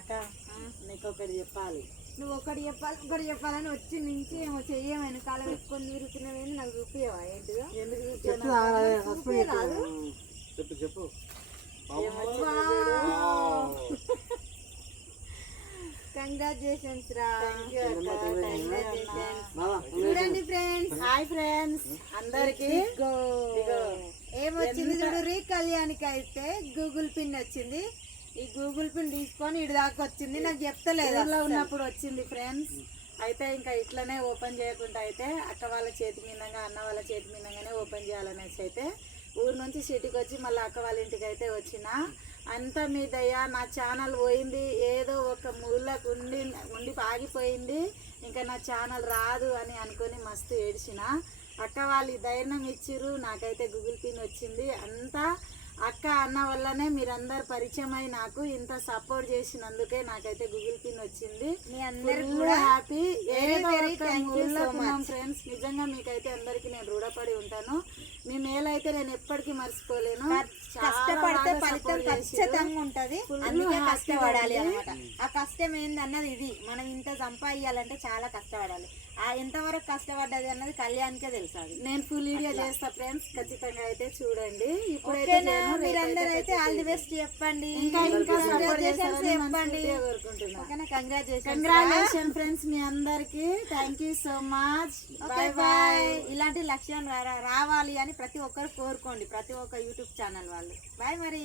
అక్క నీకు ఒకటి చెప్పాలి. నువ్వు ఒకటి చెప్పాలని వచ్చి నుంచి ఏమో చెయ్యమని కాళ్ళ పెట్టుకొని తిరుగుతున్నవేంది నాకు చూపించవా ఏంటిదో? ఎందుకు రాదు చెప్పు కంగ్రాచులేషన్స్ రా. బాబా చూడండి ఫ్రెండ్స్, హాయ్ ఫ్రెండ్స్ అందరికి. ఏమొచ్చింది చూడు, కళ్యాణికి అయితే గూగుల్ పిన్ వచ్చింది. ఈ గూగుల్ పిన్ తీసుకొని ఇటు దాకా వచ్చింది, నాకు చెప్తలేదు. ఊర్లో ఉన్నప్పుడు వచ్చింది ఫ్రెండ్స్. అయితే ఇంకా ఇట్లనే ఓపెన్ చేయకుండా అయితే అక్క వాళ్ళ చేతి మీదంగా అన్న వాళ్ళ చేతి మీదంగానే ఓపెన్ చేయాలనేసి అయితే ఊరు నుంచి సిటీకి వచ్చి మళ్ళీ అక్క వాళ్ళ ఇంటికి అయితే వచ్చిన. అంతా మీ దయ, నా ఛానల్ పోయింది ఏదో ఒక మూలకు ఉండి ఆగిపోయింది, ఇంకా నా ఛానల్ రాదు అని అనుకొని మస్తు ఏడ్చిన. అక్క వాళ్ళు ధైర్యం ఇచ్చిర్రు, నాకైతే గూగుల్ పిన్ వచ్చింది. అంతా అక్క అన్న వల్లనే మీరందరు పరిచయం అయి నాకు ఇంత సపోర్ట్ చేసినందుకే నాకైతే గూగుల్ పిన్ వచ్చింది. మీ అందరికి కూడా హ్యాపీ. much. ఫ్రెండ్స్ నిజంగా మీకైతే అందరికి నేను రుణపడి ఉంటాను. మీ మేలైతే నేను ఎప్పటికీ మర్చిపోలేను. కష్టపడితే ఫలితం ఖచ్చితంగా ఉంటది, అందుకే కష్టపడాలి అనమాట. ఆ కష్టం ఏందన్నది ఇది, మనం ఇంత సంపాదించాలంటే చాలా కష్టపడాలి. ఆ ఎంతవరకు కష్టపడ్డది అన్నది కళ్యాణ్కే తెలుసు. నేను ఫుల్ వీడియో చేస్తా ఫ్రెండ్స్, ఖచ్చితంగా అయితే చూడండి. ఇప్పుడైతే మీరందరూ అయితే ఆల్ ది బెస్ట్ చెప్పండి, ఇంకా చెప్పండి. కంగ్రాచులేషన్ ఫ్రెండ్స్ మీ అందరికి. Thank you so much. Bye bye. ఇలాంటి లక్ష్యం రావాలి అని ప్రతి ఒక్కరు కోరుకోండి, ప్రతి ఒక్క యూట్యూబ్ ఛానల్ వాళ్ళు. బాయ్ మరి.